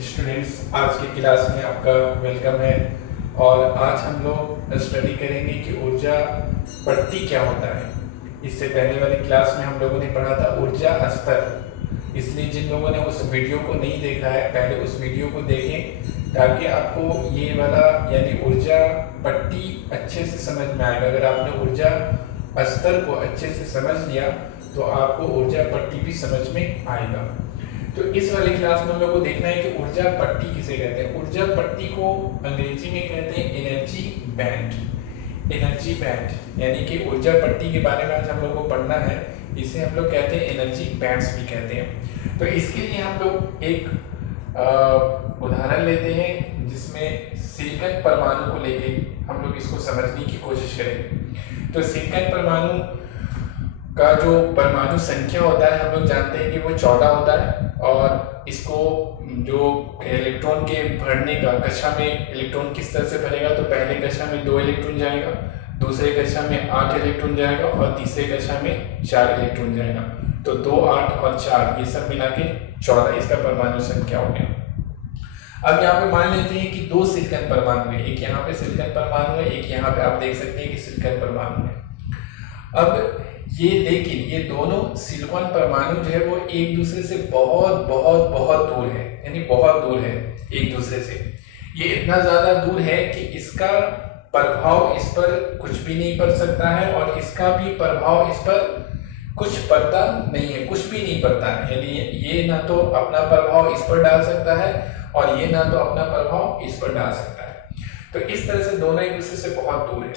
Students, आज की class में आपका वेलकम है। और आज हम लोग स्टडी करेंगे कि ऊर्जा पट्टी क्या होता है। इससे पहले वाली क्लास में हम लोगों ने पढ़ा था ऊर्जा स्तर। इसलिए जिन लोगों ने उस वीडियो को नहीं देखा है, पहले उस वीडियो को देखें ताकि आपको ये वाला यानी ऊर्जा पट्टी अच्छे से समझ में आएगा। अगर आपने ऊर्जा स्तर को अच्छे से समझ लिया तो आपको ऊर्जा पट्टी भी समझ में आएगा। तो इस वाली क्लास में हम लोग को देखना है कि ऊर्जा पट्टी किसे कहते हैं। ऊर्जा पट्टी को अंग्रेजी में कहते हैं एनर्जी बैंड। एनर्जी बैंड यानी कि ऊर्जा पट्टी के बारे में आज हम लोग को पढ़ना है। इसे हम लोग कहते हैं एनर्जी बैंड्स भी कहते हैं। तो इसके लिए हम लोग एक उदाहरण लेते हैं जिसमें सिलिकॉन परमाणु को लेके हम लोग इसको समझने की कोशिश करेंगे। तो सिलिकॉन परमाणु का जो परमाणु संख्या होता है हम लोग जानते हैं कि वो 14 होता है। और इसको जो इलेक्ट्रॉन के भरने का कक्षा में इलेक्ट्रॉन किस तरह से भरेगा, तो पहले कक्षा में 2 इलेक्ट्रॉन जाएगा, दूसरे कक्षा में 8 इलेक्ट्रॉन जाएगा और तीसरे कक्षा में 4 इलेक्ट्रॉन जाएगा। तो 2, 8 और 4 ये सब मिला के 14 इसका परमाणु संख्या हो गया। अब यहाँ पे मान लेते हैं कि 2 सिलिकॉन परमाणु है, एक यहाँ पे सिलिकॉन परमाणु है, एक यहाँ पे आप देख सकते हैं कि सिलिकॉन परमाणु है। अब ये लेकिन ये दोनों सिलिकॉन परमाणु जो है वो एक दूसरे से बहुत बहुत बहुत दूर है, यानी बहुत दूर है एक दूसरे से। ये इतना ज्यादा दूर है कि इसका प्रभाव इस पर कुछ भी नहीं पड़ सकता है और इसका भी प्रभाव इस पर कुछ पड़ता नहीं है, कुछ भी नहीं पड़ता है। यानी ये ना तो अपना प्रभाव इस पर डाल सकता है और ये ना तो अपना प्रभाव इस पर डाल सकता है। तो इस तरह से दोनों एक दूसरे से बहुत दूर है।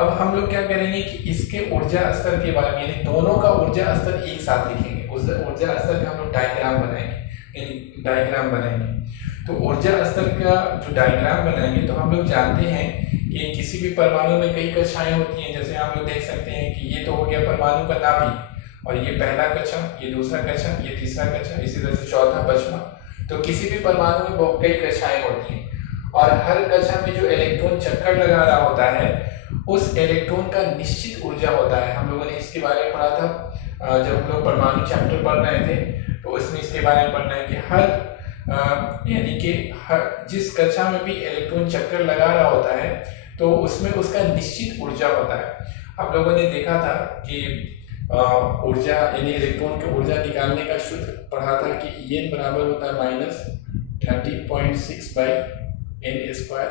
अब हम लोग क्या करेंगे कि इसके ऊर्जा स्तर के बारे में यानी दोनों का ऊर्जा स्तर एक साथ लिखेंगे। उस ऊर्जा स्तर का हम लोग डायग्राम बनाएंगे, यानी डायग्राम बनाएंगे। तो ऊर्जा स्तर का जो डायग्राम बनाएंगे तो हम लोग जानते हैं कि किसी भी परमाणु में कई कक्षाएं होती हैं। जैसे हम लोग देख सकते हैं कि ये तो हो गया परमाणु का नाभिक और ये पहला कक्षा, ये दूसरा कक्षा, ये तीसरा कक्षा, इसी तरह से चौथा, पांचवा। तो किसी भी परमाणु में बहुत कई कक्षाएं होती हैं और हर कक्षा में जो इलेक्ट्रॉन चक्कर लगा रहा होता है उस इलेक्ट्रॉन का निश्चित ऊर्जा होता है। हम लोगों ने इसके बारे में पढ़ा था जब हम लोग परमाणु चैप्टर पढ़ रहे थे, तो उसमें इसके बारे में पढ़ना है कि हर यानी कि हर जिस कक्षा में भी इलेक्ट्रॉन चक्कर लगा रहा होता है तो उसमें उसका निश्चित ऊर्जा होता है। हम लोगों ने देखा था कि ऊर्जा यानी इलेक्ट्रॉन की ऊर्जा निकालने का सूत्र पढ़ा था कि E बराबर होता है -30.6/n²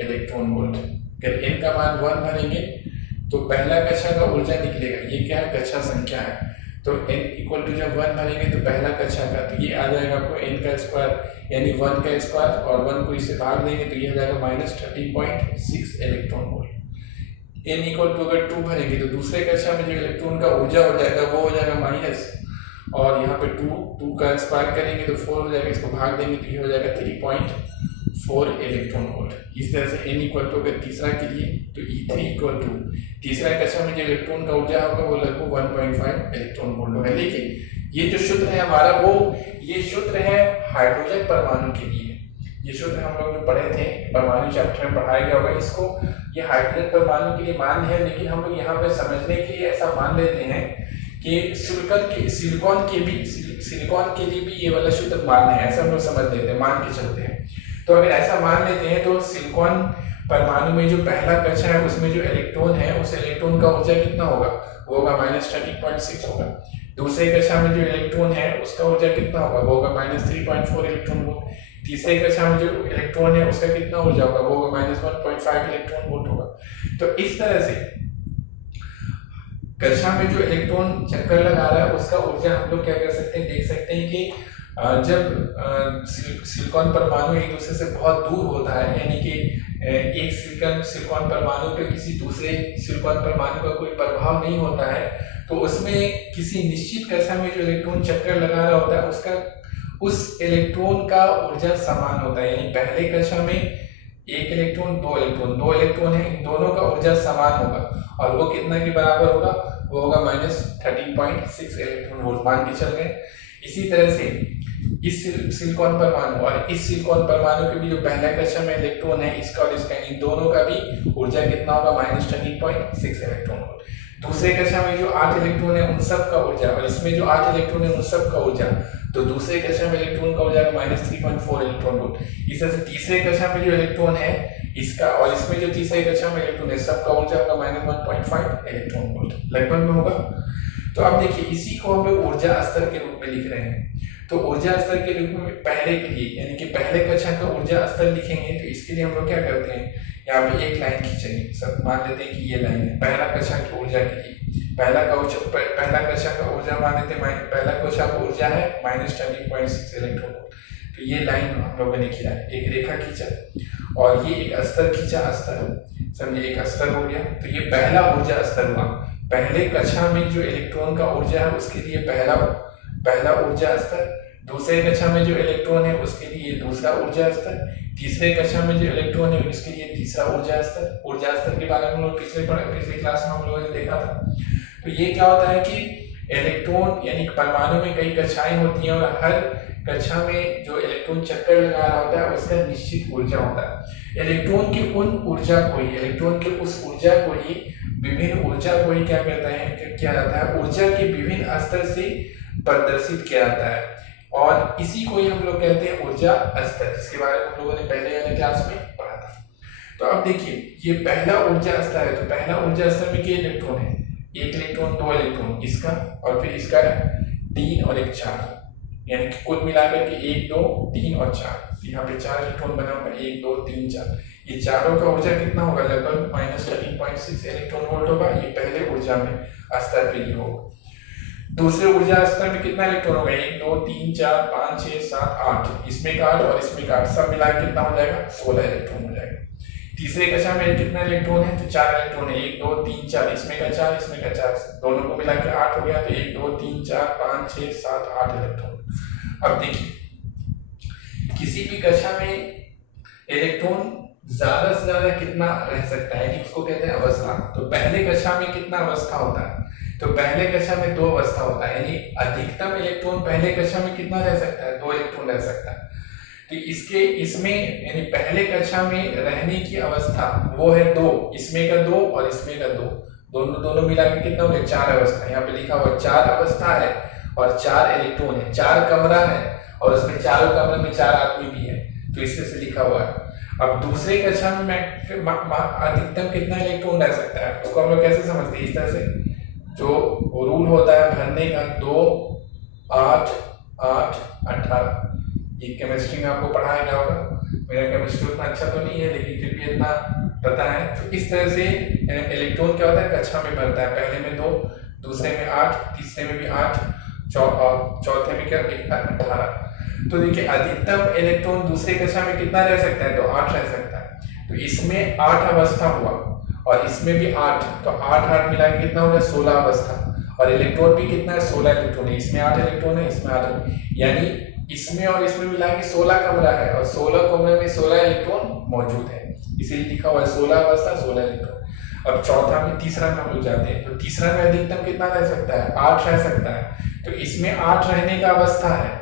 इलेक्ट्रॉन वोल्ट। अगर n का मान 1 भरेंगे तो पहला कक्षा का ऊर्जा निकलेगा। ये क्या है, कक्षा संख्या है। तो n इक्वल टू जब 1 भरेंगे तो पहला कक्षा का, तो ये आ जाएगा आपको n का स्क्वायर यानी 1 का स्क्वायर और 1 को इससे भाग देंगे तो ये आ जाएगा -30.6 electron volt. n equal to अगर 2 भरेंगे तो दूसरे कक्षा में जो इलेक्ट्रॉन का ऊर्जा हो जाएगा वो हो जाएगा माइनस, और यहाँ पे 2 का स्क्वायर करेंगे तो 4 हो जाएगा, इसको भाग देंगे तो ये हो जाएगा 3.4 इलेक्ट्रॉन वोल्ट। इस तरह से n इक्वल टू अगर तीसरा के लिए तो E3 इक्वल टू तीसरा कक्षा में जो इलेक्ट्रॉन का ऊर्जा होगा वो लगभग 1.5 इलेक्ट्रॉन वोल्ट होगा। लेकिन ये जो सूत्र है हमारा वो ये सूत्र है हाइड्रोजन परमाणु के लिए। ये सूत्र हम लोग जो पढ़े थे परमाणु चैप्टर में पढ़ाया गया होगा, इसको ये हाइड्रोजन परमाणु के लिए मान है। लेकिन हम लोग यहाँ पे समझने के लिए ऐसा मान लेते हैं कि सिलिकॉन के लिए भी ये वाला सूत्र मान है, ऐसा हम लोग समझ लेते हैं, मान के चलते हैं। तो अगर ऐसा मान लेते हैं तो सिलिकॉन परमाणु में जो पहला कक्षा है उसमें जो इलेक्ट्रॉन है उस इलेक्ट्रॉन का ऊर्जा कितना होगा, वो होगा -30.6 होगा। दूसरे कक्षा में जो इलेक्ट्रॉन है उसका ऊर्जा कितना होगा, वो होगा -3.4 इलेक्ट्रॉन वोल्ट। तीसरे कक्षा में जो इलेक्ट्रॉन है उसका कितना ऊर्जा होगा, वो होगा -1.5 इलेक्ट्रॉन वोल्ट होगा। तो इस तरह से कक्षा में जो इलेक्ट्रॉन चक्कर लगा रहा है उसका ऊर्जा हम लोग क्या कर सकते हैं, देख सकते हैं कि जब सिलिकॉन परमाणु एक दूसरे से बहुत दूर होता है, यानी कि एक सिलिकॉन परमाणु पे किसी दूसरे सिलिकॉन परमाणु का कोई प्रभाव नहीं होता है, तो उसमें किसी निश्चित कक्षा में जो इलेक्ट्रॉन चक्कर लगा रहा होता है उसका उस इलेक्ट्रॉन का ऊर्जा समान होता है। यानी पहले कक्षा में एक इलेक्ट्रॉन, दो इलेक्ट्रॉन है, इन दोनों का ऊर्जा समान होगा और वो कितना के बराबर होगा, वो होगा -30.6 इलेक्ट्रॉन वोल्ट मान के चल गए। इसी तरह से इस सिलिकॉन परमाणु और इस सिलिकॉन परमाणु के भी जो पहला कक्षा में इलेक्ट्रॉन है इसका और इसका, इन दोनों का भी ऊर्जा कितना होगा, -30.6 इलेक्ट्रॉन वोल्ट। दूसरे कक्षा में जो 8 इलेक्ट्रॉन है उन सब का ऊर्जा और इसमें जो 8 इलेक्ट्रॉन है उन सब का ऊर्जा तो दूसरे कक्षा में इलेक्ट्रॉन का हो जाएगा -3.4 इलेक्ट्रॉन वोल्ट। इस तरह से तीसरे कक्षा में जो इलेक्ट्रॉन है इसका और इसमें जो तीसरे कक्षा में इलेक्ट्रॉन है सबका ऊर्जा होगा -1.5 इलेक्ट्रॉन वोल्ट लगभग में होगा। तो अब देखिए इसी को हम लोग ऊर्जा स्तर के रूप में लिख रहे हैं। तो ऊर्जा स्तर के रूप में पहले के लिए यानी कि पहले कक्षा का ऊर्जा स्तर लिखेंगे तो इसके लिए हम लोग क्या करते हैं, यहाँ पे एक लाइन खींचेंगे। सब मान लेते हैं कि ये लाइन है पहला कक्षा की ऊर्जा के लिए। पहला कक्षा का ऊर्जा मान लेते हैं, पहला कक्षा का ऊर्जा है -20.6 इलेक्ट्रॉन वोल्ट। तो ये लाइन हम लोगों ने खींचा, एक रेखा खींचा और ये एक स्तर खींचा, स्तर समझे, एक स्तर हो गया। तो ये पहला ऊर्जा स्तर हुआ। पहले कक्षा में जो इलेक्ट्रॉन का ऊर्जा है उसके लिए पहला ऊर्जा स्तर, दूसरे कक्षा में जो इलेक्ट्रॉन है उसके लिए दूसरा ऊर्जा स्तर, तीसरे कक्षा में जो इलेक्ट्रॉन है उसके लिए तीसरा ऊर्जा स्तर। ऊर्जा स्तर के बारे में हम लोग पिछले क्लास में हम लोगों ने देखा था। तो ये क्या होता है कि इलेक्ट्रॉन यानी परमाणु में कई कक्षाएं होती हैं और हर कक्षा में जो इलेक्ट्रॉन चक्कर लगा रहा होता है उसका निश्चित ऊर्जा होता है। इलेक्ट्रॉन की उस ऊर्जा को ही विभिन्न ऊर्जा को ही क्या किया जाता है, ऊर्जा के विभिन्न स्तर से प्रदर्शित किया जाता है और इसी को ही हम लोग कहते हैं ऊर्जा स्तर, जिसके बारे में हम लोगों ने पहले वाले क्लास में पढ़ा था। तो अब देखिए ये पहला ऊर्जा स्तर है। तो पहला ऊर्जा स्तर में कितने इलेक्ट्रॉन है, एक इलेक्ट्रॉन, दो इलेक्ट्रॉन, इसका और फिर इसका 3 और एक 4, यानी कि कुल मिलाकर के 1 2 3 और 4। यहाँ पे 4 इलेक्ट्रॉन बना होगा, 1 2 3 4। ये चारों का ऊर्जा कितना होगा, लगभग -13.6 इलेक्ट्रॉन वोल्ट होगा। ये पहले ऊर्जा में स्तर पे ही होगा। दूसरे ऊर्जा स्तर में कितना इलेक्ट्रॉन होगा, 1 2 3 4 5 6 7 8, इसमें का 8 और इसमें का 8, सब मिलाकर कितना हो जाएगा, 16 इलेक्ट्रॉन हो जाएगा। तीसरे कक्षा में कितना इलेक्ट्रॉन है, तो 4 इलेक्ट्रॉन है, 1 2 3 4, इसमें का 4 इसमें का 4, दोनों को मिलाकर 8 हो गया। तो 1 2 3 4 5 6 7 8 इलेक्ट्रॉन। अब देखिए किसी भी कक्षा में इलेक्ट्रॉन ज्यादा से ज्यादा कितना रह सकता है, इसको कहते हैं अवस्था। तो पहले कक्षा में कितना अवस्था होता है, तो पहले कक्षा में 2 अवस्था होता है, यानी अधिकतम इलेक्ट्रॉन पहले कक्षा में कितना रह सकता है, 2 इलेक्ट्रॉन रह सकता है। तो इसमें यानी पहले कक्षा में रहने की अवस्था वो है 2, इसमें का 2 और इसमें का 2, दोनों मिला के कितना हो गया, 4 अवस्था। यहाँ पे लिखा हुआ 4 अवस्था है और 4 इलेक्ट्रॉन है, 4 कमरा है और उसमें चारों कमरे में 4 आदमी भी है, तो इससे से लिखा हुआ है। अब दूसरे कक्षा में अधिकतम कितना इलेक्ट्रॉन रह सकता है, उसको हम लोग कैसे समझते हैं, इस तरह से जो रूल होता है भरने का 2 8 8 18, ये केमिस्ट्री में आपको पढ़ाया गया होगा। मेरा केमिस्ट्री उतना अच्छा तो नहीं है लेकिन फिर भी इतना पता है। तो इस तरह से इलेक्ट्रॉन क्या होता है, कक्षा में भरता है, पहले में 2, दूसरे में 8, तीसरे में भी 8, चौथे में क्या 18। तो देखिए अधिकतम इलेक्ट्रॉन दूसरे कक्षा में कितना रह सकता है, तो 8 रह सकता है। तो इसमें 8 अवस्था हुआ और इसमें भी 8, तो 8 8 मिला के कितना हो गया, 16 अवस्था। और इलेक्ट्रॉन भी कितना है, 16 इलेक्ट्रॉन है, इसमें 8 इलेक्ट्रॉन है, इसमें 8, यानी इसमें और इसमें मिला के 16 कमरा है और 16 कमरे में 16 इलेक्ट्रॉन मौजूद है, इसीलिए लिखा हुआ है 16 अवस्था 16 इलेक्ट्रॉन। अब चौथा में तीसरा में हम लोग जाते हैं। तो तीसरा में अधिकतम कितना रह सकता है, 8 रह सकता है। तो इसमें 8 रहने का अवस्था है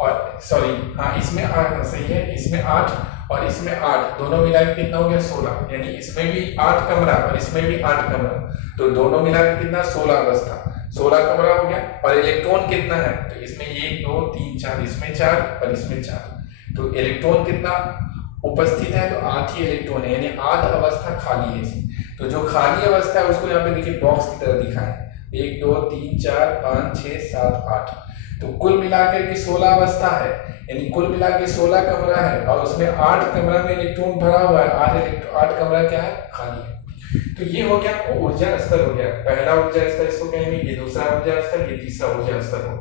और सॉरी हाँ इसमें 8 सही है, इसमें 8 और इसमें 8, दोनों मिला के कितना हो गया 16, यानी इसमें भी 8 कमरा और इसमें भी 8 कमरा, तो दोनों मिला के कितना 16 अवस्था, 16 कमरा हो गया। और इलेक्ट्रॉन कितना है, तो इसमें 1 2 3 4, इसमें 4 और इसमें 4, तो इलेक्ट्रॉन कितना उपस्थित है, तो 8 ही इलेक्ट्रॉन है, यानी 8 अवस्था खाली है इसमें। तो जो खाली अवस्था है उसको यहाँ पे देखिए बॉक्स की तरह दिखा है, 1 2 3 4 5 6 7 8, तो कुल मिलाकर के 16 अवस्था है, यानी कुल मिला के 16 कमरा है और उसमें 8 कमरा में इलेक्ट्रॉन भरा हुआ है, 8 कमरा क्या है, खाली है। तो ये हो गया ऊर्जा स्तर हो गया, पहला ऊर्जा स्तर इसको कहेंगे, ये दूसरा ऊर्जा स्तर, ये तीसरा ऊर्जा स्तर हो,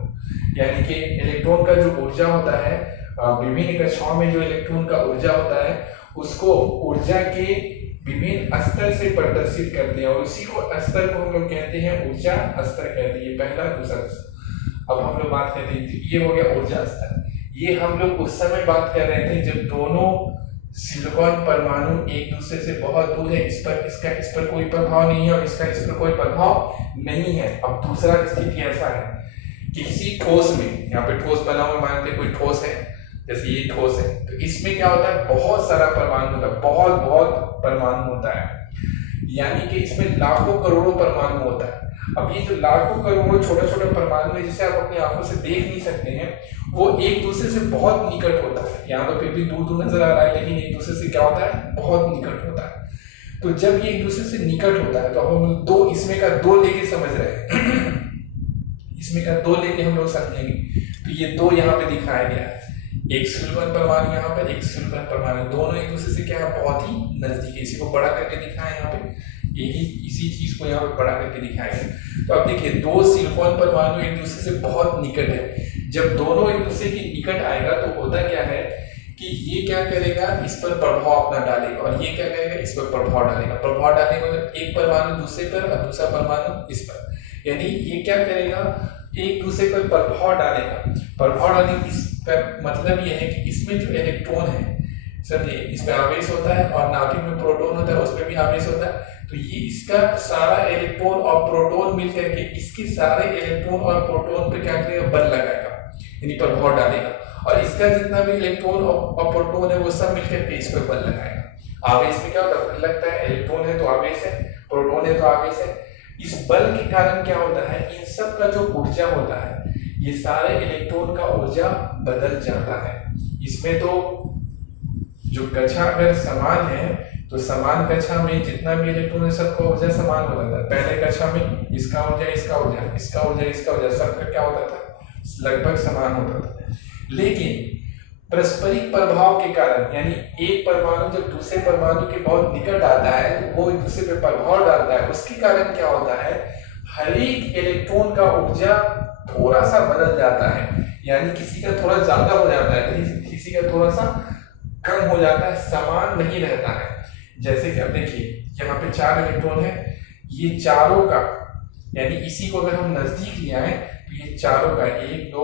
यानी कि इलेक्ट्रॉन का जो ऊर्जा होता है विभिन्न कक्षाओं में जो इलेक्ट्रॉन का ऊर्जा होता है उसको ऊर्जा के विभिन्न स्तर से प्रदर्शित करते हैं और उसी को स्तर को हम लोग कहते हैं ऊर्जा स्तर कहते हैं। ये पहला दूसरा स्तर। अब हम लोग बात करते हैं, ये हो गया ऊर्जा स्तर। ये हम लोग उस समय बात कर रहे थे जब दोनों सिलिकॉन परमाणु एक दूसरे से बहुत दूर है, इस पर कोई प्रभाव नहीं है और इसका इस पर कोई प्रभाव नहीं है। अब दूसरा स्थिति ऐसा है कि किसी ठोस में, यहाँ पे ठोस बना हुआ मानते कोई ठोस है, जैसे ये ठोस है, तो इसमें क्या होता है बहुत सारा परमाणु होता है, बहुत परमाणु होता है, यानी कि इसमें लाखों करोड़ों परमाणु होता है। अब ये जो लाखों करोड़ों छोटे छोटे परमाणु है जिसे आप अपनी आंखों से देख नहीं सकते हैं, वो एक दूसरे से बहुत निकट होता है। यहाँ तो फिर भी दूर दूर नजर आ रहा है, लेकिन एक दूसरे से क्या होता है, बहुत निकट होता है। तो जब ये एक दूसरे से निकट होता है तो हम दो इसमें का दो लेके समझ रहे हैं इसमें का दो लेके हम लोग समझेंगे। तो ये दो यहाँ पे दिखाया गया है, एक सिलिकॉन परमाणु यहाँ पर, एक सिलिकॉन परमाणु, दोनों एक दूसरे से क्या है, बहुत ही नजदीक है। इसी को बड़ा करके दिखाया यहाँ पे, यही इसी चीज को यहाँ पे बड़ा करके दिखाया गया। तो अब देखिए दो सिलिकॉन परमाणु एक दूसरे से बहुत निकट है। जब दोनों एक दूसरे के निकट आएगा तो होता क्या है कि ये क्या करेगा, इस पर प्रभाव अपना डालेगा, और ये क्या करेगा, इस पर प्रभाव डालेगा। प्रभाव डालने का मतलब एक परमाणु दूसरे पर और दूसरा परमाणु इस पर, यानी ये क्या करेगा, एक दूसरे पर प्रभाव डालेगा। प्रभाव डालने की मतलब ये है कि इसमें जो इलेक्ट्रॉन है, समझिए, इसमें आवेश होता है और नाभिक में प्रोटॉन होता है, उसमें भी आवेश होता है। तो ये इसका सारा इलेक्ट्रॉन और प्रोटॉन मिलकर के इसके सारे इलेक्ट्रॉन और प्रोटॉन पे क्या करेगा, बल लगाएगा, यानी प्रभाव डालेगा। और इसका जितना भी इलेक्ट्रॉन और प्रोटॉन है वो सब मिलकर के इस पर बल लगाएगा। आवेश में क्या होता है, बल लगता है, इलेक्ट्रॉन है तो आवेश है, प्रोटॉन है तो आवेश है। इस बल के कारण क्या होता है, इन सब का जो ऊर्जा होता है, ये सारे इलेक्ट्रॉन का ऊर्जा बदल जाता है। इसमें तो जो कक्षा अगर समान है तो समान कक्षा में जितना भी इलेक्ट्रॉन है सबका ऊर्जा समान हो जाता है। पहले कक्षा में इसका ऊर्जा इसका ऊर्जा इसका ऊर्जा इसका ऊर्जा सबका क्या होता था, लगभग समान होता था। लेकिन पारस्परिक प्रभाव के कारण, यानी एक परमाणु जब दूसरे परमाणु के बहुत निकट आता है तो वो एक दूसरे पे प्रभाव डालता है, उसके कारण क्या होता है, हर एक इलेक्ट्रॉन का ऊर्जा थोड़ा सा बदल जाता है। यानी किसी का थोड़ा ज्यादा हो जाता है, किसी का थोड़ा सा कम हो जाता है, समान नहीं रहता है। जैसे कि अब देखिए यहाँ पे 4 इलेक्ट्रॉन है, ये चारों का, यानी इसी को अगर हम नजदीक ले आए तो ये चारों का 1 2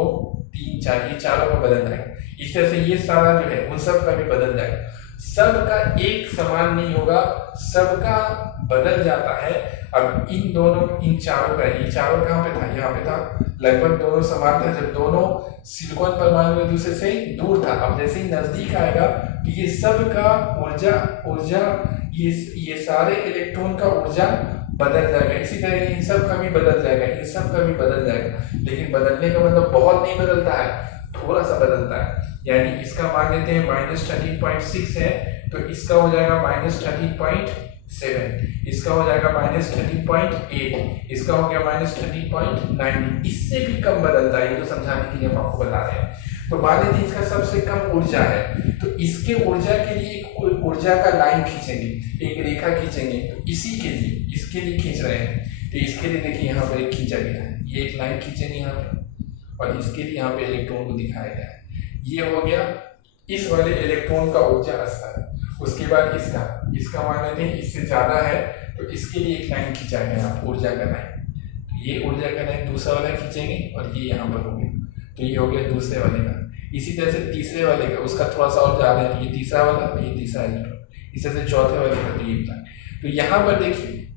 3 4 ये चारों का बदल जाएगा। इस तरह से ये सारा जो है उन सब का भी बदल जाएगा। सबका एक समान नहीं होगा, सबका बदल जाता है। अब इन दोनों, इन चारों का, ये चारों कहाँ पे था, यहाँ पे था, लगभग दोनों समान था जब दोनों सिलिकॉन परमाणु एक दूसरे से दूर था। अब जैसे ही नजदीक आएगा तो ये सब का ऊर्जा ये सारे इलेक्ट्रॉन का ऊर्जा बदल जाएगा। इसी तरह इन सब का भी बदल जाएगा, इन सब का भी बदल जाएगा। लेकिन बदलने का मतलब बहुत नहीं बदलता है, थोड़ा सा बदलता है। यानी इसका मान लेते हैं -13.6 है तो इसका हो जाएगा -13.7, इसका हो जाएगा -13.8, इसका हो गया -13.9। इससे भी कम बदलता है, ये तो समझाने के लिए हम आपको बता रहे हैं। तो मान लीजिए इसका सबसे कम ऊर्जा है तो इसके ऊर्जा के लिए एक ऊर्जा का लाइन खींचेंगे, एक रेखा खींचेंगे। तो इसी के लिए, इसके लिए खींच रहे हैं, तो इसके लिए देखिए यहाँ पर एक खींचा गया है, ये एक लाइन खींचेंगे यहाँ पे, और इसके लिए यहाँ पे इलेक्ट्रॉन को दिखाया गया है। ये हो गया इस वाले इलेक्ट्रॉन का ऊर्जा स्तर। उसके बाद इसका मान लेते हैं इससे ज्यादा है तो इसके लिए एक लाइन खींचा गया, ऊर्जा का लाइन। तो ये ऊर्जा का लाइन दूसरा वाला खींचेंगे और ये यहाँ पर हो गया, तो ये हो गया दूसरे वाले का। इसी तरह से तीसरे वाले का, उसका थोड़ा सा और ज्यादा है, तो ये तीसरा वाला, तो ये तीसरा इलेक्ट्रॉन। इस तरह से चौथे वाले का, तो ये लाइन। तो यहाँ पर देखिए,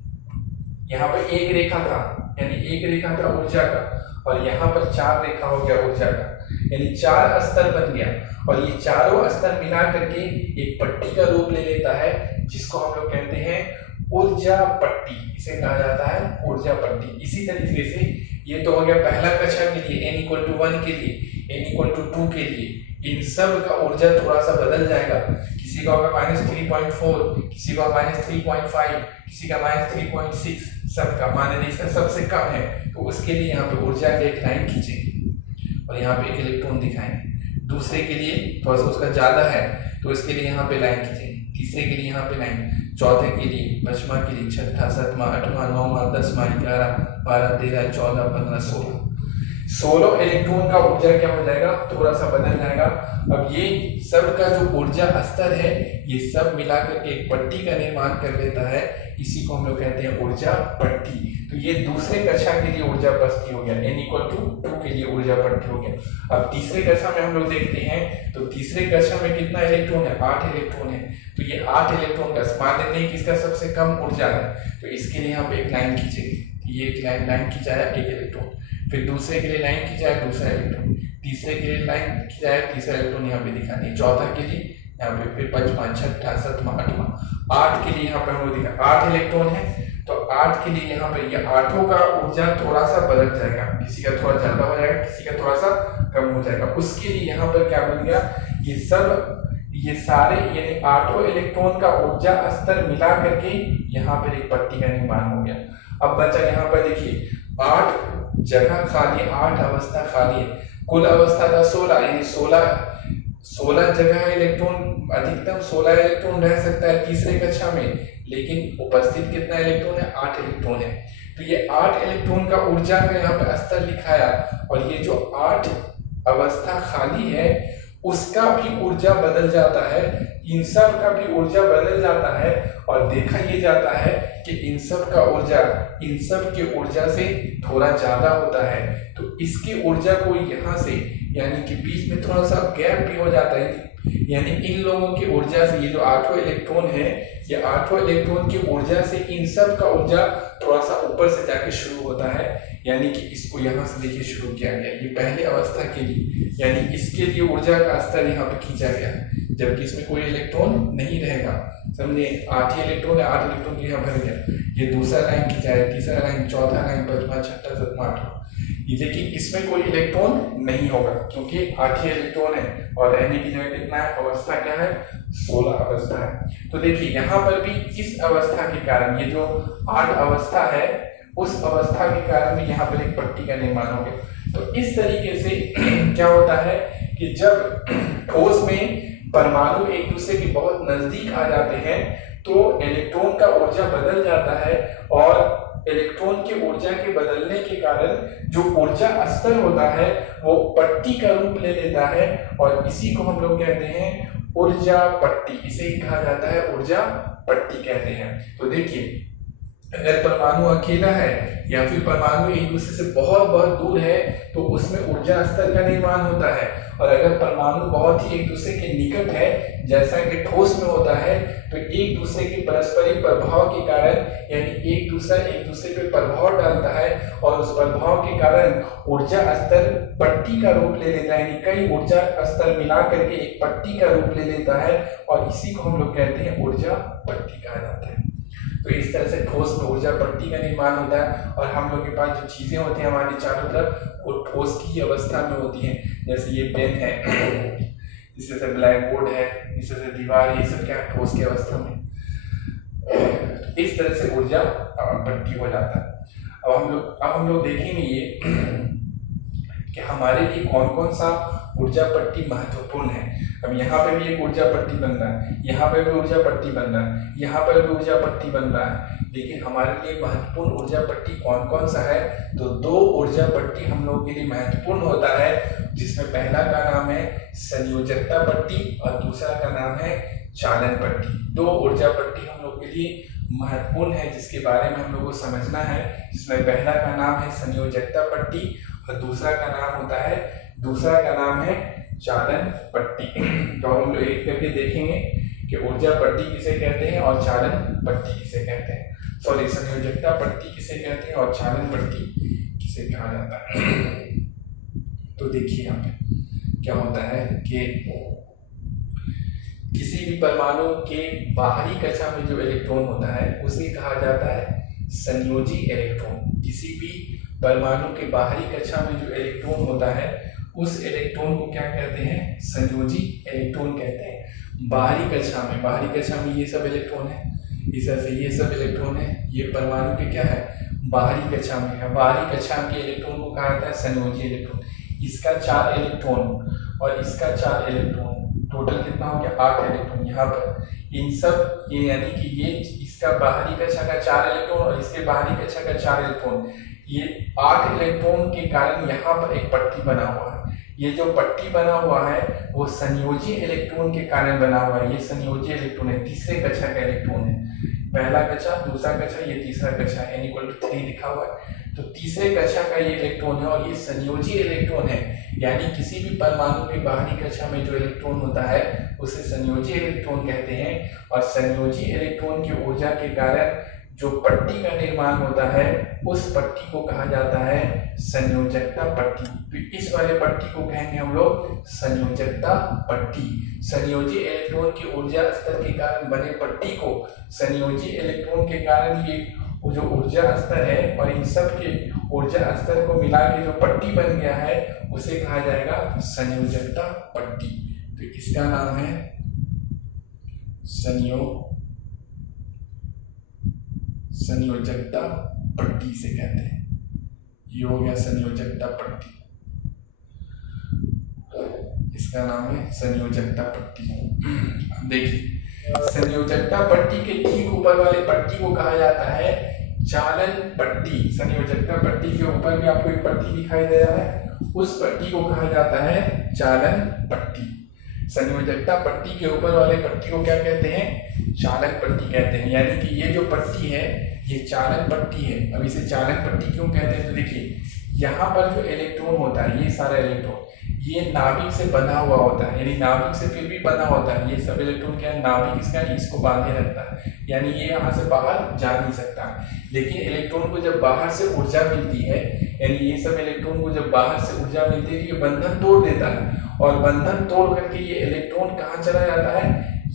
यहाँ पर एक रेखा था, यानी एक रेखा था ऊर्जा का, और यहाँ पर 4 रेखा हो गया ऊर्जा का, यानी 4 स्तर बन गया। और ये चारों स्तर मिला करके एक पट्टी का रूप ले लेता है, जिसको हम लोग कहते हैं ऊर्जा पट्टी, इसे कहा जाता है ऊर्जा पट्टी। इसी तरीके से ये तो हो गया पहला कक्षा के लिए, n = 1 के लिए, n = 2 के लिए। इन सब का ऊर्जा थोड़ा सा बदल जाएगा, किसी का होगा -3.4, किसी का -3.5, किसी का -3.6, सबका मान लीजिए इसका सबसे कम है तो उसके लिए यहाँ पे ऊर्जा का एक लाइन खींचेंगे और यहाँ पे एक इलेक्ट्रॉन दिखाएंगे। दूसरे के लिए थोड़ा सा उसका ज्यादा है तो इसके लिए यहाँ पे लाइन खींचेंगे, तीसरे के लिए यहाँ पे लाइन, चौथे के लिए, पांचवा के लिए, छठा, सातवां, आठवां, नौवां, 10वां, 11, 12, 13, 14, 15, 16 इलेक्ट्रॉन का ऊर्जा क्या हो जाएगा, थोड़ा सा बदल जाएगा। अब ये सब का जो ऊर्जा स्तर है ये सब मिलाकर के एक पट्टी का निर्माण कर लेता है, इसी को हम लोग कहते हैं ऊर्जा पट्टी। तो ये दूसरे कक्षा के लिए ऊर्जा पट्टी हो गया, n = 2 के लिए ऊर्जा पट्टी हो गया। अब तीसरे कक्षा में हम लोग देखते हैं तो तीसरे कक्षा में कितना इलेक्ट्रॉन है, 8 इलेक्ट्रॉन है। तो ये 8 इलेक्ट्रॉन का मान लेते हैं कि इसका सबसे कम ऊर्जा है, तो इसके लिए यहाँ पे एक लाइन खींचेंगे, ये एक लाइन खींचाया, एक इलेक्ट्रॉन, फिर दूसरे के लिए लाइन खींचाया, दूसरा इलेक्ट्रॉन, तीसरे के लिए लाइन खींचाया, तीसरा इलेक्ट्रॉन यहाँ पे दिखा दिया, चौथा के लिए यहाँ पे, फिर 5वां, 6ठा, 7वां, 8वां, 8 के लिए यहाँ पे हम लोग दिखा 8 इलेक्ट्रॉन है तो 8 के लिए यहाँ पे ये आठों का ऊर्जा थोड़ा सा बदल जाएगा, किसी का थोड़ा ज्यादा हो जाएगा, किसी का थोड़ा सा कम हो जाएगा। उसके लिए यहाँ पर क्या बन गया, ये सारे यानी आठों इलेक्ट्रॉन का ऊर्जा स्तर मिला करके यहाँ पर एक पट्टी का निर्माण हो गया। अब बचा यहाँ पर देखिए 8 जगह खाली है, 8 अवस्था खाली है, कुल अवस्था था 16, यानी 16 जगह इलेक्ट्रॉन, अधिकतम 16 इलेक्ट्रॉन रह सकता है तीसरे कक्षा में, लेकिन उपस्थित कितना इलेक्ट्रॉन है, 8 इलेक्ट्रॉन है। तो ये 8 इलेक्ट्रॉन का ऊर्जा का यहाँ पे स्तर लिखाया, और ये जो 8 अवस्था खाली है उसका भी ऊर्जा बदल जाता है, इन सब का भी ऊर्जा बदल जाता है, और देखा ये जाता है कि इन सब का ऊर्जा इन सब के ऊर्जा से थोड़ा ज्यादा होता है। तो इसकी ऊर्जा को यहाँ से यानी कि बीच में थोड़ा सा गैप भी हो जाता है, यानी इन लोगों की ऊर्जा से ये जो 8 इलेक्ट्रॉन है, ये 8 इलेक्ट्रॉन की ऊर्जा से इन सब का ऊर्जा थोड़ा सा ऊपर से जाके शुरू होता है, यानी कि इसको यहाँ से देखिए शुरू किया गया, ये पहले अवस्था के लिए, यानी इसके लिए ऊर्जा का स्तर यहाँ पे खींचा गया है, जबकि इसमें कोई इलेक्ट्रॉन नहीं रहेगा। समझे, 8 ही इलेक्ट्रॉन है, 8 इलेक्ट्रॉन यहाँ भर गया। ये दूसरा लाइन खींचा है, तीसरा लाइन, चौथा लाइन, पांचवा, छठा, सातवां, आठवां, लेकिन इसमें कोई इलेक्ट्रॉन नहीं होगा क्योंकि 8 ही इलेक्ट्रॉन है, और रहने की जगह कितना है, अवस्था क्या है, 16 अवस्था है। तो देखिए यहाँ पर भी इस अवस्था के कारण, ये जो 8 अवस्था है उस अवस्था के कारण भी यहाँ पर एक पट्टी का निर्माण हो गया। तो इस तरीके से क्या होता है कि जब ठोस में परमाणु एक दूसरे के बहुत नजदीक आ जाते हैं तो इलेक्ट्रॉन का ऊर्जा बदल जाता है, और इलेक्ट्रॉन की ऊर्जा के बदलने के कारण जो ऊर्जा स्तर होता है वो पट्टी का रूप ले लेता है, और इसी को हम लोग कहते हैं ऊर्जा पट्टी, इसे ही कहा जाता है ऊर्जा पट्टी कहते हैं। तो देखिए अगर परमाणु अकेला है या फिर परमाणु एक दूसरे से बहुत बहुत दूर है तो उसमें ऊर्जा स्तर का निर्माण होता है, और अगर परमाणु बहुत ही एक दूसरे के निकट है जैसा कि ठोस में होता है तो एक दूसरे के परस्परिक प्रभाव के कारण, यानी एक दूसरे पे प्रभाव डालता है, और उस प्रभाव के कारण ऊर्जा स्तर पट्टी का रूप ले लेता है, यानी कई ऊर्जा स्तर मिला करके एक पट्टी का रूप ले लेता है, और इसी को हम लोग कहते हैं ऊर्जा पट्टी कहा जाता है। तो इस तरह से ठोस में ऊर्जा पट्टी का निर्माण होता है, और हम लोग के पास जो चीजें होती हैं हमारी चारों तरफ वो ठोस की अवस्था में होती हैं, जैसे ये पेन है, इस तरह से ब्लैक बोर्ड है, इस तरह से दीवार, ये सब क्या है, ठोस की अवस्था में। इस तरह से ऊर्जा पट्टी हो जाता है। अब हम लोग देखेंगे ये कि हमारे लिए कौन कौन सा ऊर्जा पट्टी महत्वपूर्ण है। अब यहाँ पे भी एक ऊर्जा पट्टी बन रहा है, यहाँ पे भी ऊर्जा पट्टी बन रहा है, यहाँ पर भी ऊर्जा पट्टी बन रहा है, लेकिन हमारे लिए महत्वपूर्ण ऊर्जा पट्टी कौन कौन सा है, तो 2 ऊर्जा पट्टी हम लोग के लिए महत्वपूर्ण होता है, जिसमें पहला का नाम है संयोजकता पट्टी और दूसरा का नाम है चालन पट्टी। 2 ऊर्जा पट्टी हम लोग के लिए महत्वपूर्ण है जिसके बारे में हम लोग को समझना है, जिसमें पहला का नाम है संयोजकता पट्टी और दूसरा का नाम है चालन पट्टी। तो हम लोग एक करके देखेंगे कि ऊर्जा पट्टी किसे कहते हैं और चालन पट्टी किसे कहते हैं, सॉरी संयोजकता पट्टी किसे कहते हैं और चालन पट्टी किसे कहा जाता है। तो देखिए यहाँ पे क्या होता है कि किसी भी परमाणु के बाहरी कक्षा में जो इलेक्ट्रॉन होता है उसे कहा जाता है संयोजी इलेक्ट्रॉन। किसी भी परमाणु के बाहरी कक्षा में जो इलेक्ट्रॉन होता है उस इलेक्ट्रॉन को क्या कहते हैं, संयोजी इलेक्ट्रॉन कहते हैं। बाहरी कक्षा में ये सब इलेक्ट्रॉन है, इस तरह से ये सब इलेक्ट्रॉन है, ये परमाणु के क्या है, बाहरी कक्षा में है। बाहरी कक्षा के इलेक्ट्रॉन को कहा जाता है संयोजी इलेक्ट्रॉन। इसका 4 इलेक्ट्रॉन और इसका 4 इलेक्ट्रॉन, टोटल कितना हो गया 8 इलेक्ट्रॉन। यहाँ पर इन सब ये यानी कि ये इसका बाहरी कक्षा का 4 इलेक्ट्रॉन और इसके बाहरी कक्षा का 4 इलेक्ट्रॉन, ये 8 इलेक्ट्रॉन के कारण यहाँ पर एक पट्टी बना हुआ है। ये जो पट्टी बना हुआ है वो संयोजी इलेक्ट्रॉन के कारण बना हुआ है। ये संयोजी इलेक्ट्रॉन है, तीसरे कक्षा का इलेक्ट्रॉन है। पहला कक्षा, दूसरा कक्षा, ये तीसरा कक्षा, n = 3 लिखा हुआ है। तो तीसरे कक्षा का ये इलेक्ट्रॉन है और ये संयोजी इलेक्ट्रॉन है, यानी किसी भी परमाणु के बाहरी कक्षा में जो इलेक्ट्रॉन होता है उसे संयोजी इलेक्ट्रॉन कहते हैं। और संयोजी इलेक्ट्रॉन की ऊर्जा के कारण जो पट्टी का निर्माण होता है उस पट्टी को कहा जाता है संयोजकता पट्टी। तो इस वाले पट्टी को कहेंगे हम लोग संयोजकता पट्टी। संयोजी इलेक्ट्रॉन की ऊर्जा स्तर के कारण बने पट्टी को, संयोजी इलेक्ट्रॉन के कारण ये वो जो ऊर्जा स्तर है और इन सब के ऊर्जा स्तर को मिला के जो पट्टी बन गया है उसे कहा जाएगा संयोजकता पट्टी। तो इसका नाम है संयोजकता पट्टी से कहते हैं। ये हो गया संयोजकता पट्टी, इसका नाम है संयोजकता पट्टी। अब देखिए संयोजकता पट्टी के ठीक ऊपर वाले पट्टी को कहा जाता है चालन पट्टी। संयोजकता पट्टी के ऊपर भी आपको एक पट्टी दिखाई दे रहा है, उस पट्टी को कहा जाता है चालन पट्टी। संयोजकता पट्टी के ऊपर वाले पट्टी को क्या कहते हैं? चालन पट्टी कहते हैं। यानी कि ये जो पट्टी है ये चालन पट्टी है। अब इसे चालन पट्टी क्यों कहते हैं? तो देखिए यहाँ पर जो इलेक्ट्रॉन होता है, ये सारा इलेक्ट्रॉन ये नाभिक से बंधा हुआ होता है, यानी नाभिक से फिर भी बंधा होता है। ये सब इलेक्ट्रॉन क्या है? नाभिक इसका इसको बांधे रखता है, यानी ये यहाँ से बाहर जा नहीं सकता। लेकिन इलेक्ट्रॉन को जब बाहर से ऊर्जा मिलती है, यानी ये सब इलेक्ट्रॉन को जब बाहर से ऊर्जा मिलती है तो ये बंधन तोड़ देता है, और बंधन तोड़ करके ये इलेक्ट्रॉन कहाँ चला जाता है?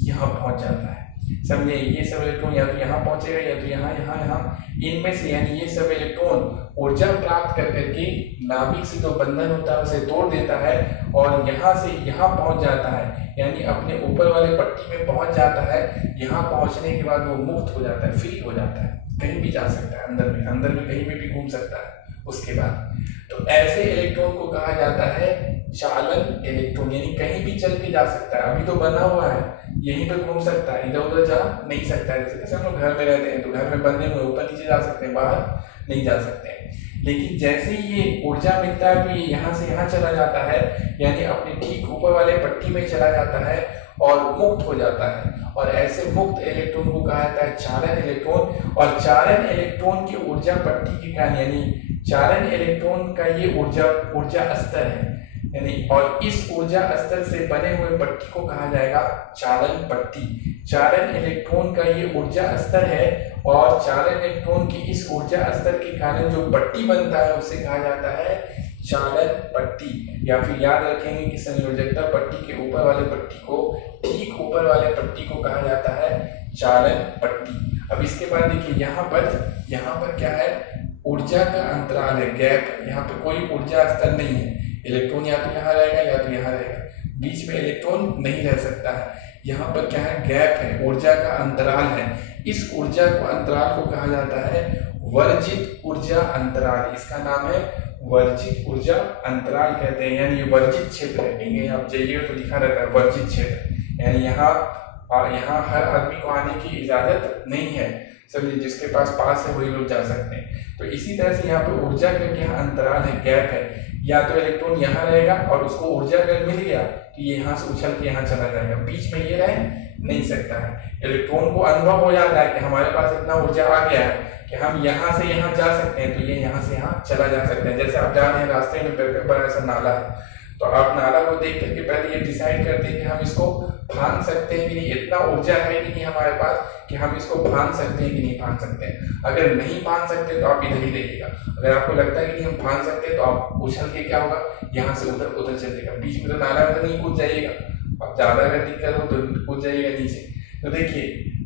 यहाँ पहुंच जाता है। समझे? ये सब इलेक्ट्रॉन या तो यहाँ पहुंचेगा या तो यहाँ यहाँ यहाँ, इनमें से यानी ये सब इलेक्ट्रॉन ऊर्जा प्राप्त कर करके नाभिक से जो बंधन होता है उसे तोड़ देता है और यहाँ से यहाँ पहुंच जाता है, यानी अपने ऊपर वाले पट्टी में पहुंच जाता है। यहाँ पहुंचने के बाद वो मुक्त हो जाता है, फ्री हो जाता है, कहीं भी जा सकता है, अंदर में कहीं भी घूम सकता है उसके बाद। तो ऐसे इलेक्ट्रॉन को कहा जाता है चालन इलेक्ट्रॉन, यानी कहीं भी चल के जा सकता है। अभी तो बना हुआ है, यहीं पर घूम सकता है, इधर उधर जा नहीं सकता है। जैसे हम लोग घर में रहते हैं तो घर में बंधे हुए ऊपर नीचे जा सकते हैं, बाहर नहीं जा सकते हैं। लेकिन जैसे ही ये ऊर्जा मिलता है तो ये यहाँ से यहाँ चला जाता है, यानी अपने ठीक ऊपर वाले पट्टी में चला जाता है और मुक्त हो जाता है। और ऐसे मुक्त इलेक्ट्रॉन को कहा जाता है चालन इलेक्ट्रॉन। और चालन इलेक्ट्रॉन की ऊर्जा पट्टी के कारण, यानी चालन इलेक्ट्रॉन का ये ऊर्जा स्तर है, यानी और इस ऊर्जा स्तर से बने हुए पट्टी को कहा जाएगा चालन पट्टी। चालन इलेक्ट्रॉन का ये ऊर्जा स्तर है और चालन इलेक्ट्रॉन की इस ऊर्जा स्तर के कारण जो पट्टी बनता है उसे कहा जाता है चालन पट्टी। या फिर याद रखेंगे कि संयोजकता पट्टी के ऊपर वाले पट्टी को, ठीक ऊपर वाले पट्टी को कहा जाता है चालन पट्टी। अब इसके बाद देखिए यहाँ पर क्या है? ऊर्जा का अंतराल है, गैप। यहाँ पर कोई ऊर्जा स्तर नहीं है, इलेक्ट्रॉन या तो यहाँ रहेगा या तो यहाँ रहेगा, बीच में इलेक्ट्रॉन नहीं रह सकता है। यहाँ पर क्या है? गैप है, ऊर्जा का अंतराल है। इस ऊर्जा को अंतराल को कहा जाता है वर्जित ऊर्जा अंतराल। इसका नाम है वर्जित ऊर्जा अंतराल कहते हैं, यानी वर्जित क्षेत्र है। कहीं आप जाइएगा तो लिखा रहता है वर्जित क्षेत्र, यानी यहाँ हर आदमी को आने की इजाजत नहीं है, समझिए, जिसके पास है वही लोग जा सकते हैं। तो इसी तरह से यहाँ पर ऊर्जा का क्या अंतराल है, गैप है। या तो इलेक्ट्रॉन यहाँ रहेगा और उसको ऊर्जा अगर मिल गया तो ये यहाँ से उछल के यहाँ चला जाएगा, बीच में ये रह नहीं सकता है। इलेक्ट्रॉन को अनुभव हो जाता है कि हमारे पास इतना ऊर्जा आ गया है कि हम यहाँ से यहाँ जा सकते हैं, तो ये यहाँ से यहाँ चला जा सकते हैं। जैसे आप जा रहे हैं रास्ते में बड़ा सा नाला है, तो आप नाला को देख करके पहले ये डिसाइड करते हैं कि हम इसको फांद सकते हैं कि नहीं, इतना ऊर्जा है कि नहीं हमारे पास कि हम इसको फांद सकते हैं कि नहीं फांद सकते हैं। अगर नहीं फांद सकते तो आप इधर ही रहिएगा, अगर आपको लगता है कि नहीं हम फांद सकते हैं तो आप उछल के क्या होगा, यहाँ से उधर चलेगा, बीच में तो नाला में तो नहीं कूद जाइएगा। अब ज़्यादा अगर दिक्कत हो तो कूद जाइएगा नीचे। तो देखिए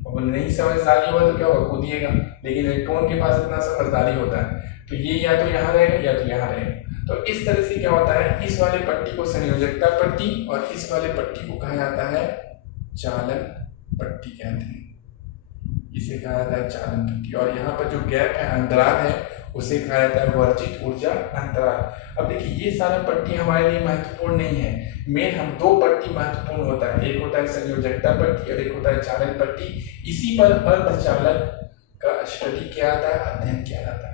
अब नहीं समझदारी होगा तो क्या होगा, कूदिएगा। लेकिन इलेक्ट्रॉन के पास इतना समझदारी होता है, तो ये या तो यहाँ रहेगा या तो यहाँ रहेगा। तो इस तरह से क्या होता है, इस वाले पट्टी को संयोजकता पट्टी और इस वाले पट्टी को कहा जाता है चालन पट्टी कहते हैं, इसे कहा जाता है चालन पट्टी। और यहाँ पर जो गैप है, अंतराल है, उसे कहा जाता है वर्जित ऊर्जा अंतराल। अब देखिए ये सारा पट्टी हमारे लिए महत्वपूर्ण नहीं है, मेन हम दो पट्टी महत्वपूर्ण होता है, एक होता है संयोजकता पट्टी और एक होता है चालन पट्टी। इसी पर अर्धचालक का स्टडी किया जाता है, अध्ययन किया जाता है।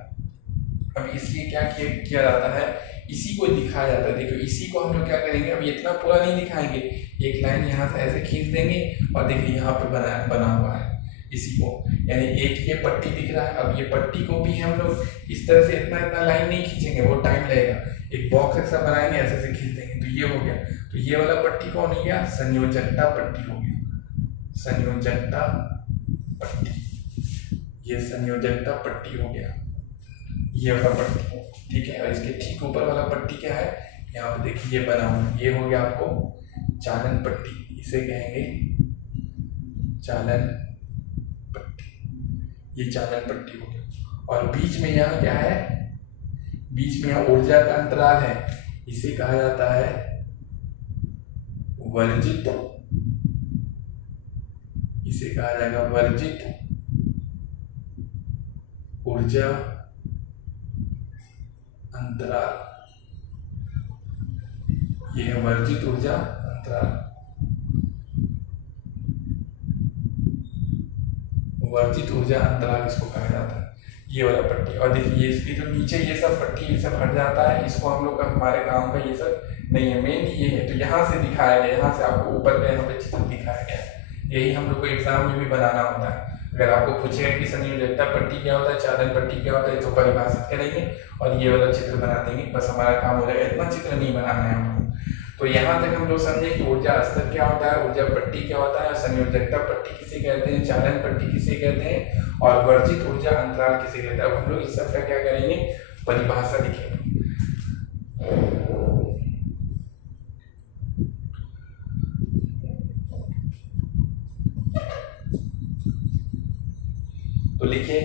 अब इसलिए क्या किया जाता है, इसी को दिखाया जाता है। देखो इसी को हम लोग क्या करेंगे, अब इतना पूरा नहीं दिखाएंगे, एक लाइन यहाँ से ऐसे खींच देंगे और देखिए यहाँ पे बना हुआ है इसी को, यानी एक ये पट्टी दिख रहा है। अब ये पट्टी को भी हम लोग इस तरह से इतना लाइन नहीं खींचेंगे, वो टाइम लगेगा, एक बॉक्स ऐसा बनाएंगे, ऐसे खींच देंगे, तो ये हो गया। तो ये वाला पट्टी कौन हो गया, संयोजकता पट्टी हो गया, संयोजकता पट्टी, ये संयोजकता पट्टी हो गया, ये वाला पट्टी, ठीक है। और इसके ठीक ऊपर वाला पट्टी क्या है, यहाँ पे देखिए ये बना हुआ, ये हो गया आपको चालन पट्टी, इसे कहेंगे चालन पट्टी, ये चालन पट्टी हो गया। और बीच में यहाँ क्या है, बीच में यहाँ ऊर्जा का अंतराल है, इसे कहा जाता है वर्जित, इसे कहा जाएगा वर्जित ऊर्जा अंतराल। यह है वर्जित ऊर्जा अंतराल, वर्जित ऊर्जा अंतराल इसको कहा जाता है, ये वाला पट्टी। और देखिए इसकी जो नीचे ये सब पट्टी ये सब हट जाता है, इसको हम लोग का हमारे काम का ये सब नहीं है, मेन ये है। तो यहाँ से दिखाया गया, यहाँ से आपको ऊपर में यहाँ पे चित्र दिखाया गया, यही हम लोग को एग्जाम में भी बनाना होता है। अगर आपको पूछेगा कि संयोजकता पट्टी क्या होता है, चालन पट्टी क्या होता है, तो परिभाषित करेंगे और ये वाला चित्र बना देंगे, बस हमारा काम हो जाएगा। इतना चित्र नहीं बनाना है हमको। तो यहाँ तक हम लोग समझे कि ऊर्जा स्तर क्या होता है, ऊर्जा पट्टी क्या होता है, संयोजकता पट्टी किसे कहते हैं, चालन पट्टी किसे कहते हैं, और वर्जित ऊर्जा अंतराल किसे कहते हैं। अब हम लोग इस सब का क्या करेंगे, परिभाषा लिखेंगे। तो लिखिए,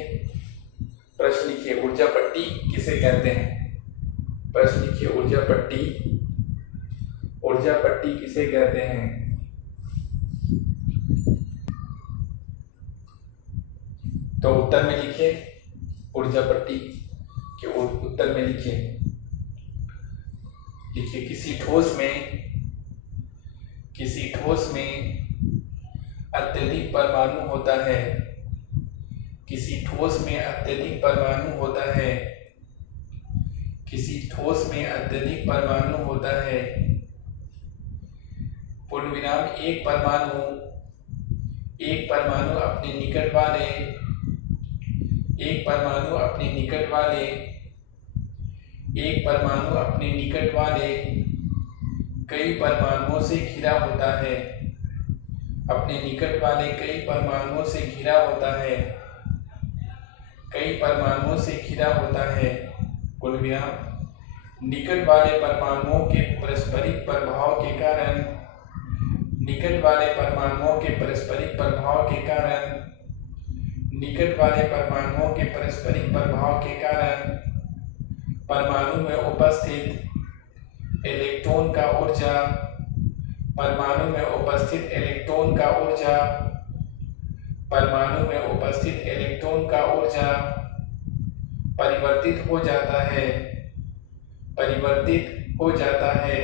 प्रश्न लिखिए, ऊर्जा पट्टी किसे कहते हैं। प्रश्न लिखिए, ऊर्जा पट्टी, ऊर्जा पट्टी किसे कहते हैं। तो उत्तर में लिखिए, ऊर्जा पट्टी के उत्तर में लिखिए, लिखिए किसी ठोस में अत्यधिक परमाणु होता है, किसी ठोस में अत्यधिक परमाणु होता है, किसी ठोस में अत्यधिक परमाणु होता है। पूर्ण विराम, एक परमाणु अपने निकट वाले, एक परमाणु अपने निकट वाले, एक परमाणु अपने निकट वाले कई परमाणुओं से घिरा होता है, अपने निकट वाले कई परमाणुओं से घिरा होता है, कई परमाणुओं से घिरा होता है। कुल विराम, निकट वाले परमाणुओं के पारस्परिक प्रभाव के कारण, निकट वाले परमाणुओं के पारस्परिक प्रभाव के कारण, निकट वाले परमाणुओं के पारस्परिक प्रभाव के कारण परमाणु में उपस्थित इलेक्ट्रॉन का ऊर्जा, परमाणु में उपस्थित इलेक्ट्रॉन का ऊर्जा, परमाणु में उपस्थित इलेक्ट्रॉन का ऊर्जा परिवर्तित हो जाता है, परिवर्तित हो जाता है,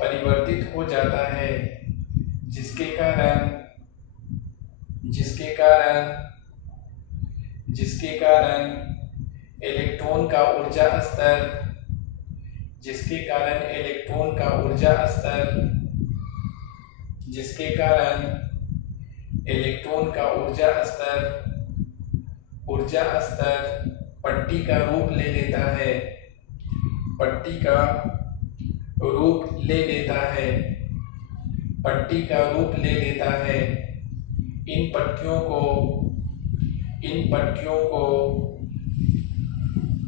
परिवर्तित हो जाता है, जिसके कारण, जिसके कारण, जिसके कारण इलेक्ट्रॉन का ऊर्जा स्तर, जिसके कारण इलेक्ट्रॉन का ऊर्जा स्तर, जिसके कारण इलेक्ट्रॉन का ऊर्जा स्तर, ऊर्जा स्तर पट्टी का रूप ले लेता है, पट्टी का रूप ले लेता है, पट्टी का रूप ले लेता है। इन पट्टियों को, इन पट्टियों को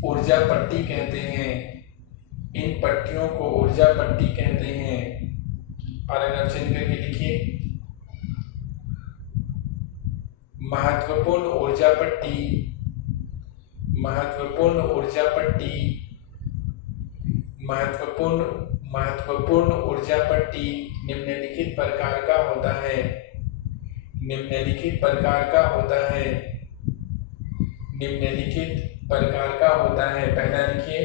ऊर्जा पट्टी कहते हैं, इन पट्टियों को ऊर्जा पट्टी कहते हैं। पैराग्राफ करके लिखिए, महत्वपूर्ण ऊर्जा पट्टी, महत्वपूर्ण ऊर्जा पट्टी, महत्वपूर्ण ऊर्जा पट्टी निम्नलिखित प्रकार का होता है, निम्नलिखित प्रकार का होता है, निम्नलिखित प्रकार का होता है। पहला लिखिए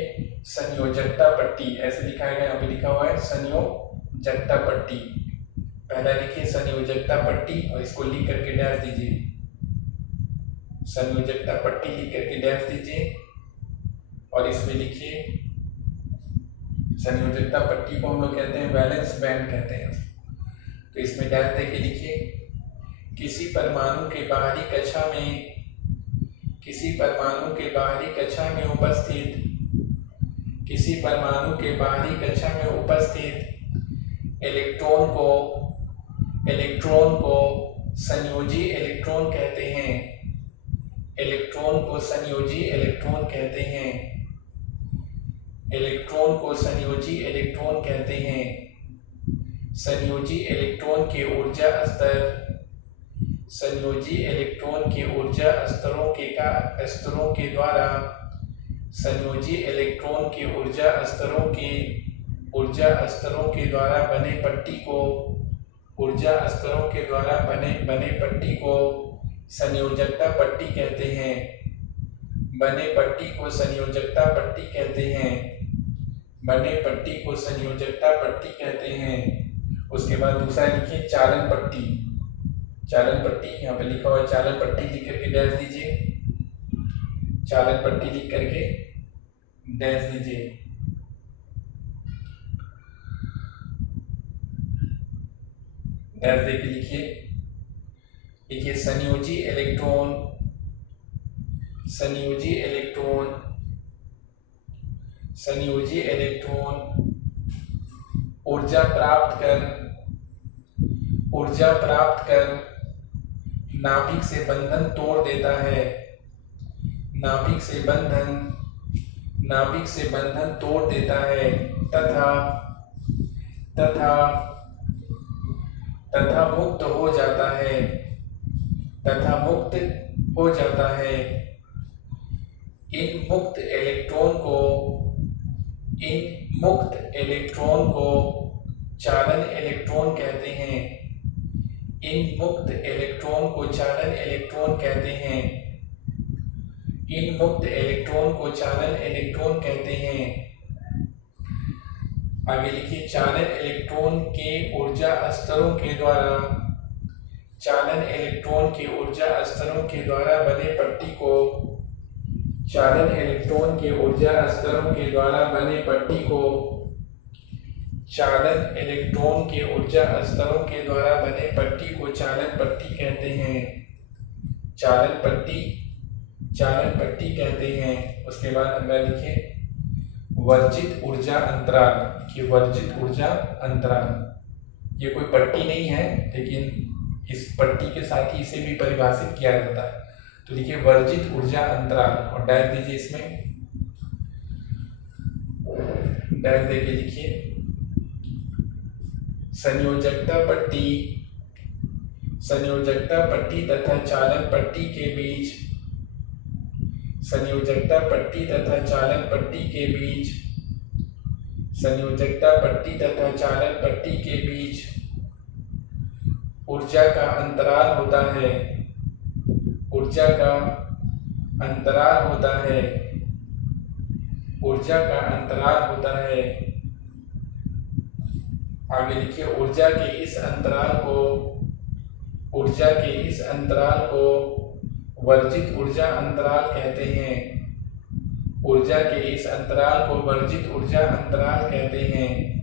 संयोजकता पट्टी, ऐसे लिखा है, यहाँ पे लिखा हुआ है संयोजकता पट्टी। पहला लिखिए संयोजकता पट्टी और इसको लिख करके डैश दीजिए, संयोजकता पट्टी लिख करके डैश दीजिए और इसमें लिखिए संयोजकता पट्टी को हम लोग कहते हैं वैलेंस बैंड कहते हैं। तो इसमें डैश देके लिखिए, किसी परमाणु के बाहरी कक्षा में, किसी परमाणु के बाहरी कक्षा में उपस्थित, किसी परमाणु के बाहरी कक्षा में उपस्थित इलेक्ट्रॉन को, इलेक्ट्रॉन को संयोजी इलेक्ट्रॉन कहते हैं, इलेक्ट्रॉन को संयोजी इलेक्ट्रॉन कहते हैं, इलेक्ट्रॉन को संयोजी इलेक्ट्रॉन कहते हैं। संयोजी इलेक्ट्रॉन के ऊर्जा स्तर, संयोजी इलेक्ट्रॉन के ऊर्जा स्तरों के द्वारा संयोजी इलेक्ट्रॉन के ऊर्जा स्तरों के द्वारा बने पट्टी को संयोजकता पट्टी कहते हैं। बने पट्टी को संयोजकता पट्टी कहते हैं। उसके बाद दूसरा लिखिए चालन पट्टी। यहाँ पे लिखा हुआ है चालन पट्टी, लिख करके डैश दीजिए। चालन पट्टी लिख करके डैश दीजिए। डैश देके लिखिए संयोजी इलेक्ट्रॉन ऊर्जा प्राप्त कर नाभिक से बंधन तोड़ देता है। तथा मुक्त हो जाता है। इन मुक्त इलेक्ट्रॉन को चालन इलेक्ट्रॉन कहते हैं। आगे लिखिए चालन इलेक्ट्रॉन के ऊर्जा स्तरों के द्वारा बने पट्टी को चालन इलेक्ट्रॉन के ऊर्जा स्तरों के द्वारा बने पट्टी को चालन पट्टी कहते हैं। उसके बाद अगला लिखिए वर्जित ऊर्जा अंतराल। ये कोई पट्टी नहीं है, लेकिन इस पट्टी के साथ ही इसे भी परिभाषित किया जाता है। तो लिखिए वर्जित ऊर्जा अंतराल और डैश दीजिए। इसमें डैश देके लिखिए संयोजकता पट्टी तथा चालन पट्टी के बीच ऊर्जा का अंतराल होता है। आगे लिखिए ऊर्जा के इस अंतराल को वर्जित ऊर्जा अंतराल कहते हैं।